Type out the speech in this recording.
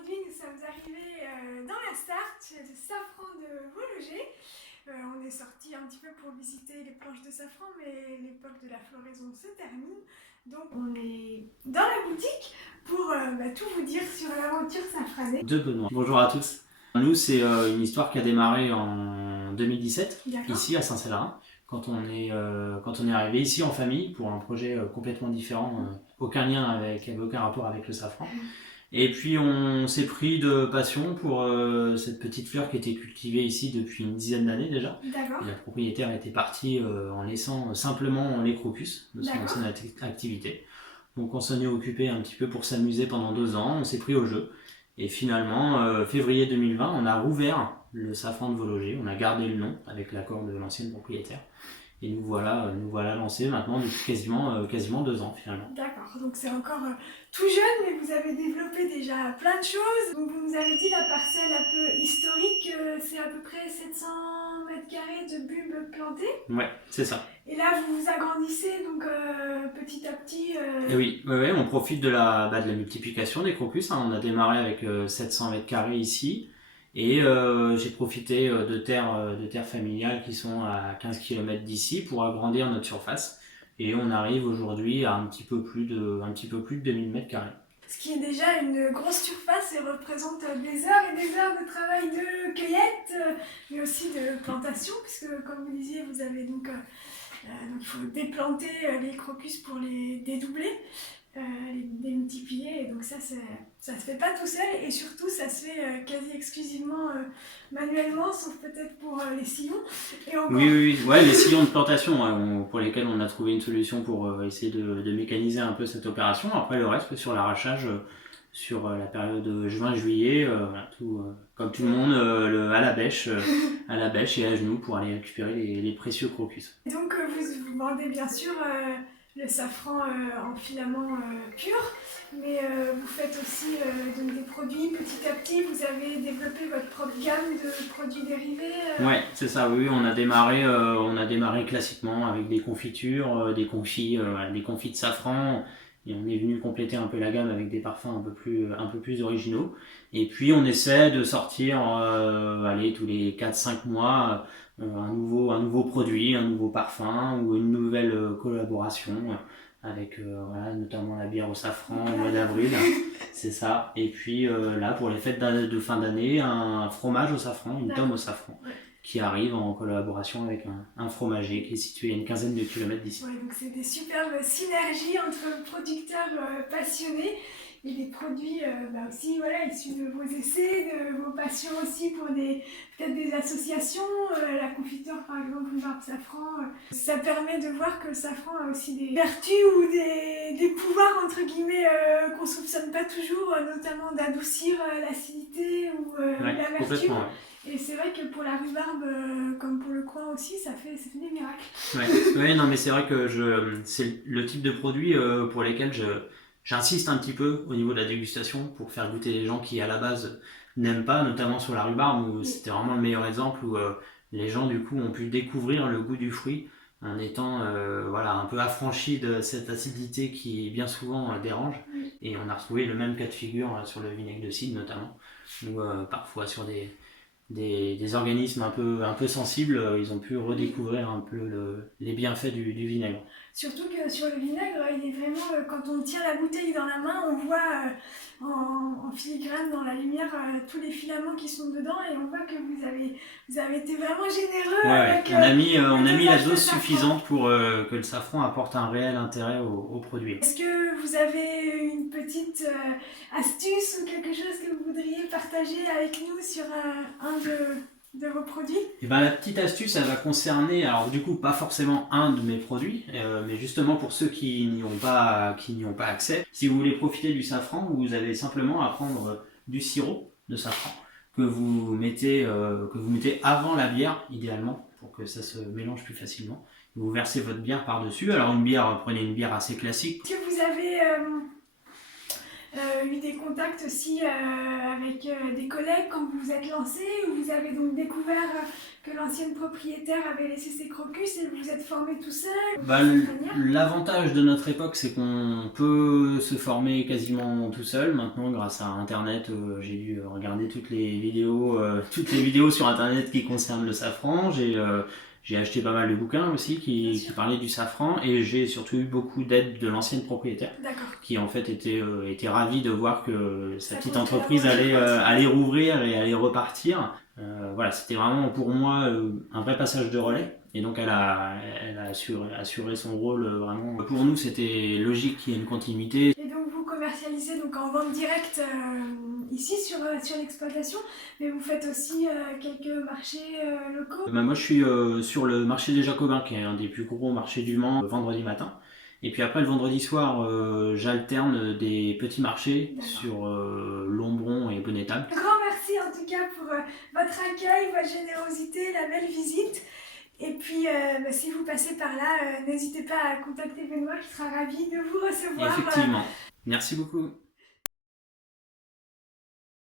Aujourd'hui, nous sommes arrivés dans la Sarthe, chez le Safran de Vaulogé. On est sorti un petit peu pour visiter les planches de safran, mais l'époque de la floraison se termine. Donc on est dans la boutique pour tout vous dire sur l'aventure safranée. De Benoît. Bonjour à tous. Nous, c'est une histoire qui a démarré en 2017, ici à Saint-Célarin, quand on est arrivé ici en famille pour un projet complètement différent, aucun lien avec, aucun rapport avec le safran. Et puis on s'est pris de passion pour cette petite fleur qui était cultivée ici depuis une dizaine d'années déjà. D'accord. Et la propriétaire était partie en laissant simplement les crocus de son ancienne activité. Donc on s'en est occupé un petit peu pour s'amuser pendant 2 ans, on s'est pris au jeu. Et finalement, février 2020, on a rouvert le safran de Vaulogé, on a gardé le nom avec l'accord de l'ancienne propriétaire. Et nous voilà lancés maintenant depuis quasiment 2 ans finalement. D'accord, donc c'est encore tout jeune, mais vous avez développé déjà plein de choses. Donc vous nous avez dit la parcelle un peu historique, c'est à peu près 700 mètres carrés de bulbes plantés. Ouais, c'est ça. Et là vous vous agrandissez donc petit à petit. Et oui, on profite de la multiplication des crocus. On a démarré avec 700 mètres carrés ici. Et j'ai profité de terres familiales qui sont à 15 km d'ici pour agrandir notre surface. Et on arrive aujourd'hui à un petit peu plus de 2000 mètres carrés. Ce qui est déjà une grosse surface et représente des heures et des heures de travail de cueillette, mais aussi de plantation, puisque comme vous disiez, vous avez donc il faut déplanter les crocus pour les dédoubler, les démultiplier, et donc ça se fait pas tout seul, et surtout ça se fait quasi exclusivement manuellement, sauf peut-être pour les sillons. Et encore... Oui, ouais, les sillons de plantation pour lesquels on a trouvé une solution pour essayer de mécaniser un peu cette opération. Après le reste sur l'arrachage sur la période juin-juillet, comme tout le monde, à la bêche et à genoux pour aller récupérer les précieux crocus. Et donc vous vendez bien sûr le safran en filament pur, mais vous faites aussi donc des produits petit à petit. Vous avez développé votre propre gamme de produits dérivés. Ouais, c'est ça. Oui, on a démarré classiquement avec des confitures, des confits de safran. Et on est venu compléter un peu la gamme avec des parfums un peu plus originaux. Et puis on essaie de sortir tous les 4-5 mois un nouveau produit, un nouveau parfum ou une nouvelle collaboration avec notamment la bière au safran au mois d'avril. C'est ça. Et puis là pour les fêtes de fin d'année, un fromage au safran, une tome au safran. Qui arrive en collaboration avec un fromager qui est situé à une quinzaine de kilomètres d'ici. Ouais, donc c'est des superbes synergies entre producteurs passionnés et des produits aussi issus de vos essais, de vos passions aussi pour peut-être des associations, la confiture par exemple, le barbe safran. Ça permet de voir que le safran a aussi des vertus ou des pouvoirs entre guillemets qu'on ne soupçonne pas toujours, notamment d'adoucir l'acidité ou l'amertume. Et c'est vrai que pour la rhubarbe, comme pour le coin aussi, ça fait des miracles. Ouais, non, mais c'est vrai que c'est le type de produit pour lesquels j'insiste un petit peu au niveau de la dégustation pour faire goûter les gens qui à la base n'aiment pas, notamment sur la rhubarbe où c'était vraiment le meilleur exemple où les gens du coup ont pu découvrir le goût du fruit en étant un peu affranchis de cette acidité qui bien souvent dérange. Et on a retrouvé le même cas de figure sur le vinaigre de cidre notamment, ou parfois sur des organismes un peu sensibles, ils ont pu redécouvrir un peu les bienfaits du vinaigre. Surtout que sur le vinaigre, il est vraiment, quand on tient la bouteille dans la main, on voit en filigrane dans la lumière tous les filaments qui sont dedans, et on voit que vous avez été vraiment généreux. Ouais, on a mis la dose suffisante pour que le safran apporte un réel intérêt au produit. Est-ce que vous avez une petite astuce ou quelque chose que vous voudriez partager avec nous sur un de vos produits? Et la petite astuce, elle va concerner, alors du coup pas forcément un de mes produits, mais justement pour ceux qui n'y ont pas accès. Si vous voulez profiter du safran, vous avez simplement à prendre du sirop de safran que vous mettez avant la bière idéalement pour que ça se mélange plus facilement. Vous versez votre bière par-dessus. Alors prenez une bière assez classique. Est-ce que vous avez eu des contacts aussi avec des collègues quand vous vous êtes lancé, ou vous avez donc découvert que l'ancienne propriétaire avait laissé ses crocus et vous vous êtes formé tout seul? L'avantage de notre époque, c'est qu'on peut se former quasiment tout seul. Maintenant, grâce à Internet, j'ai dû regarder toutes les vidéos sur Internet qui concernent le safran. J'ai acheté pas mal de bouquins aussi qui parlaient du safran, et j'ai surtout eu beaucoup d'aide de l'ancienne propriétaire qui en fait était ravie de voir que sa petite entreprise allait rouvrir et allait repartir. Voilà, c'était vraiment pour moi un vrai passage de relais, et donc elle a assuré son rôle vraiment. Pour nous, c'était logique qu'il y ait une continuité. Et donc vous commercialisez donc en vente directe ici sur l'exploitation, mais vous faites aussi quelques marchés locaux? Moi, je suis sur le marché des Jacobins, qui est un des plus gros marchés du Mans, vendredi matin. Et puis après, le vendredi soir, j'alterne des petits marchés sur Lombron et Bonnetable. Un grand merci en tout cas pour votre accueil, votre générosité, la belle visite. Et puis, si vous passez par là, n'hésitez pas à contacter Benoît qui sera ravi de vous recevoir. Effectivement. Merci beaucoup.